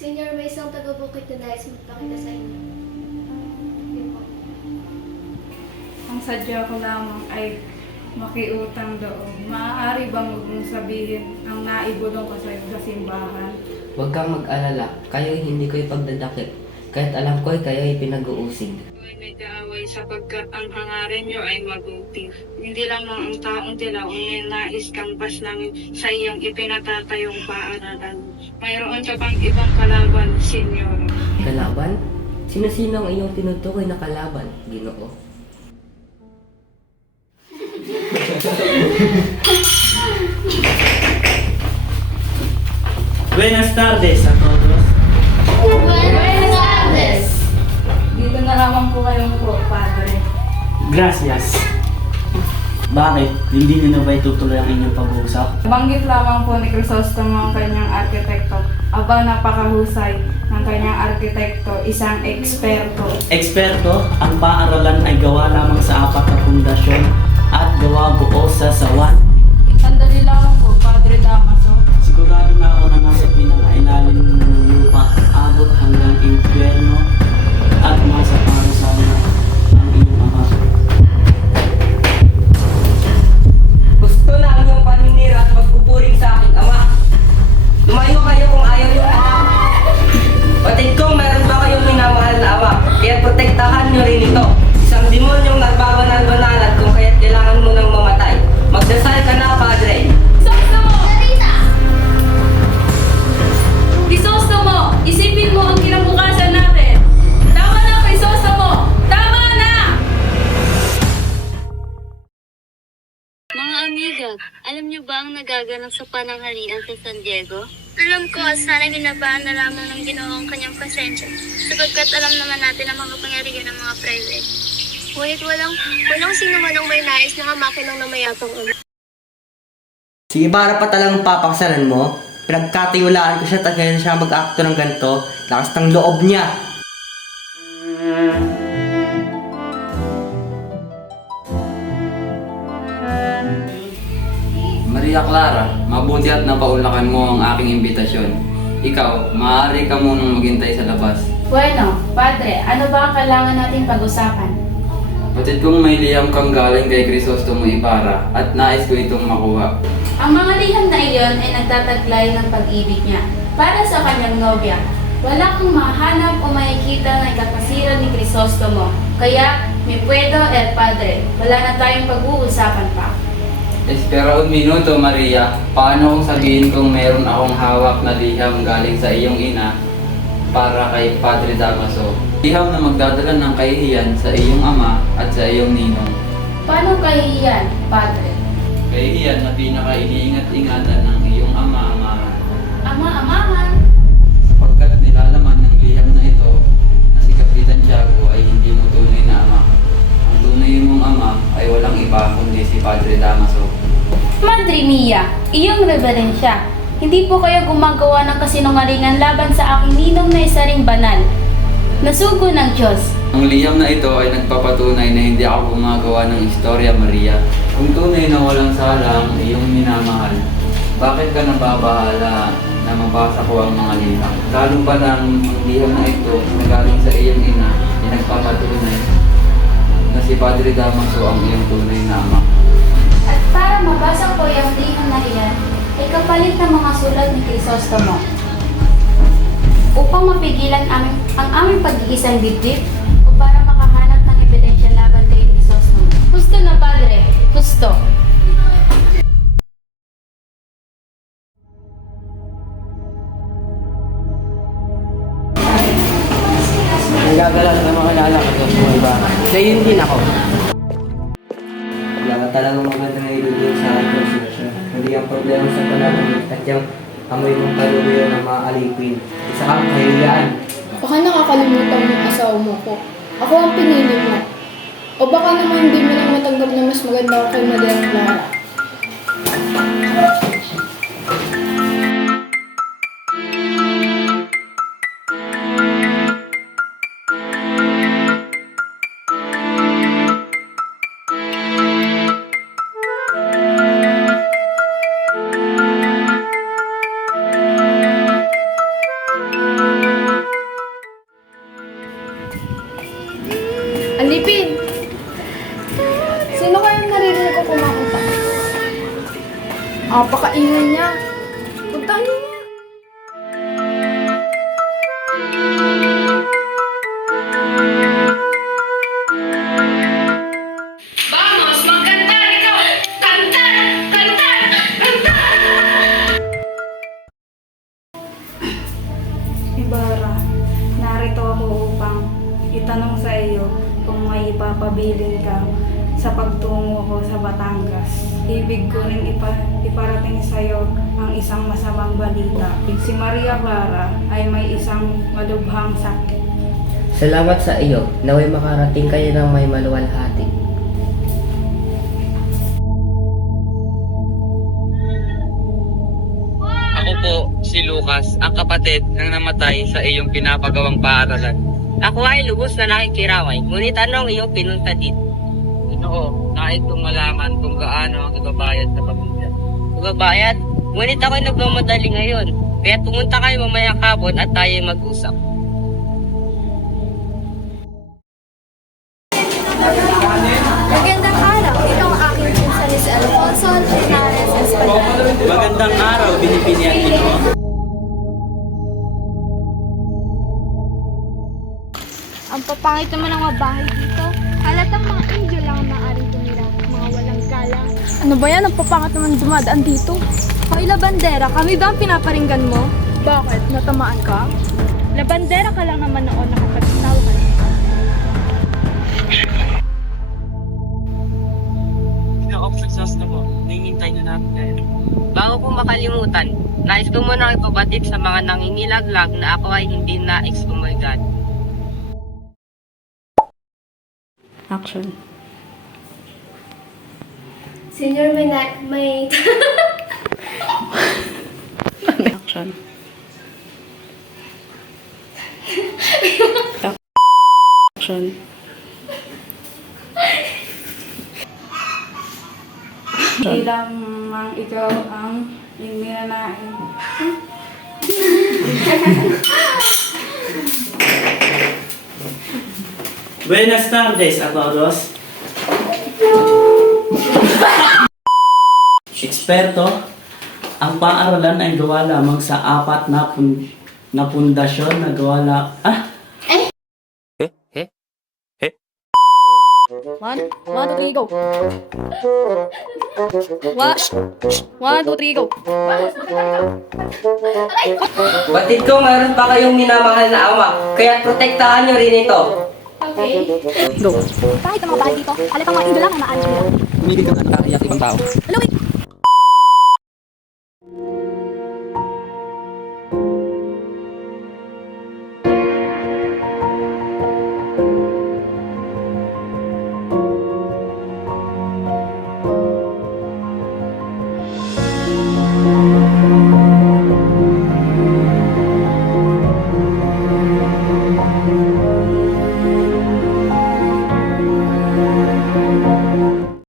Senior, may isang taga-bukid na nais magpakita sa inyo. Yun po. Ang sadya ko lamang ay makiutang loob. Maaari bang huwag mong sabihin ang naibulong ko sa simbahan? Huwag kang mag-alala, kayo'y hindi ko ipagdadakip, kahit alam ko'y kayo'y pinag-uusig. Ay nag-aaway sapagkat ang hangarin niyo ay mabuti. Hindi lamang ang taong dilaw ang nais kang namin sa iyong ipinatatayong paaralan. Mayroon ka pang ibang kalaban, Senyor. Kalaban? Sino-sino ang iyong tinutukoy na kalaban, Ginoo? Buenas tardes a todos. Buenas tardes! Dito na lamang po kayong po, Padre. Gracias. Bakit? Hindi niyo na ba itutuloy ang inyong pag-uusap? Banggit lamang po ni Crisostomo ang kanyang arkitekto. Aba, napakahusay ng kanyang arkitekto, isang eksperto. Eksperto, ang paaralan ay gawa lamang sa 4 na pundasyon at gawa buo sa sawan. Sandali lamang po, Padre Damaso. Sigurado na ako na nasa pinakailalim ng lupa, abot hanggang impyerno at nasa parusahan ang iyong ama. Gusto na ang iyong paninira at pagpupuring sa aking ama. Lumayo kayo kung ayaw niyo na. Patid kong meron ba kayong minamahal na ama, kaya protektahan niyo rin ito. Isang demonyong nagbabanal-banalan kung kaya't kailangan mo nang mamatay. Magdasal ka na, Padre. Crisostomo, isipin mo ang kinabukasan natin. Tama na, Crisostomo! Tama na! Mga amiga, alam niyo ba ang nagaganap sa pananghalian sa San Diego? Alam ko, sana ginabaan na lamang ng Ginoo ang kanyang pasensya, sapagkat alam naman natin ang mga pangyarihan ng mga private. Ngunit walang sino man ang may nais na hamakin ng namayapang ama. Si Ibarra pa talagang papaksalan mo? Pinagkatiwalaan ko siya at kaya siya mag-akto ng ganito. Lakas ng loob niya. Maria Clara, mabuti at napaulakan mo ang aking imbitasyon. Ikaw, maaari ka munang maghintay sa labas. Bueno, Padre, ano ba ang kailangan nating pag-usapan? Batid kong may liham kang galing kay Crisostomo Ibarra at nais ko itong makuha. Ang mga liham na iyon ay nagtataglay ng pag-ibig niya para sa kanyang nobya. Wala kang mahanap o makikita na ikakasiran ni Crisostomo. Kaya, mi puedo el Padre, wala na tayong pag-uusapan pa. Espera un minuto, Maria. Paano kung sabihin kong meron akong hawak na liham galing sa iyong ina para kay Padre Damaso? Liham na magdadala ng kahihiyan sa iyong ama at sa iyong ninong. Paano kahihiyan, Padre? Kahihiyan na pinaka-iniingat-ingatan ng iyong ama-amahan. Ama-amahan? Sapagkat nilalaman ng liham na ito na si Kapitan Tiago ay hindi mo tunay na ama. Ang tunay mong ama ay walang iba kundi si Padre Damaso. Madre mia, iyong reverensya. Hindi po kayo gumagawa ng kasinungalingan laban sa aking ninong na isa ring banal. Nasugo ng Diyos. Ang liham na ito ay nagpapatunay na hindi ako gumagawa ng istorya, Maria. Kung tunay na walang sala ang iyong minamahal, bakit ka nababahala na mabasa ko ang mga liham? Lalo pa lang ang liham na ito na galing sa iyong ina ay nagpapatunay na si Padre Damaso ang iyong tunay na ama. At para mabasa ko yung liham na iyan, ay kapalit ng mga sulat ni Crisostomo. Upang mapigilan ang aming pag-iisang dibdib o para makahanap ng ebidensya laban kay Crisostomo. Gusto na, Padre. Gusto. Nagagala na mga lalaki ko sa iba. Gayon din ako. Wala ka talagang magandang nailulong sa akin ko siya. Hindi ang problema sa panahon at yung amoy mong kaluyo na mga alipin. Isa kang kahilian. Baka nakakalimutan mo yung asawa mo ko. Ako ang pinili mo. O baka naman hindi mo lang natanggap na mas maganda ako kay Maria Clara. narito ako upang itanong sa iyo kung may ipapabilin ka sa pagtungo ko sa Batangas. Ibig ko rin iparating sa iyo ang isang masamang balita. Si Maria Clara ay may isang malubhang sakit. Salamat sa iyo, naway makarating kayo ng may maluwalhati. Ako po, si Lucas, ang kapatid ng namatay sa iyong pinapagawang paaralan. Ako ay lubos na nakikiramay, ngunit anong iyong pinunta dito? Ito, nais kong malaman kung gaano ang ibabayad sa pamilya. Magbabayad, ngunit ako'y nagmamadali ngayon. Kaya pumunta kayo mamayang hapon at tayo mag-usap. Magandang araw. Ito ang aking pinsan ni si Alfonso Hernanes Espadal. Magandang araw, Binipini at Ginoo. Ang papangit naman ng mga bahay dito. Halatang mga angel lang ang maaaring tumira. Mga walang galang. Ano ba yan? Ang papangit naman dumadaan dito. Hoy, Labandera, kami ba ang pinaparinggan mo? Bakit? Natamaan ka? Labandera ka lang naman noon, nakapagtawa ka lang. Pinaopsasas na mo, nangintay na namin kayo. Bago ko makalimutan, nais ko muna ipabatid sa mga nangingilaglag na ako ay hindi na excomulgad. Action. Senior, may... Action. Action. Hindi lamang ikaw ang iminanain. Buenas tardes a todos. Eksperto, ang paaralan ay gawa lamang sa apat na pundasyon na gawa One, two, three, go. One, two, three, go. Batid ko meron pa kayong minamahal na ama, kaya protektahan nyo rin ito. Okay. Go. Kahit ang mga bahay dito, halatang mga angel lang ang maaaring tumira. Umibig ka na nakakaiyak ibang tao. Alam, wait.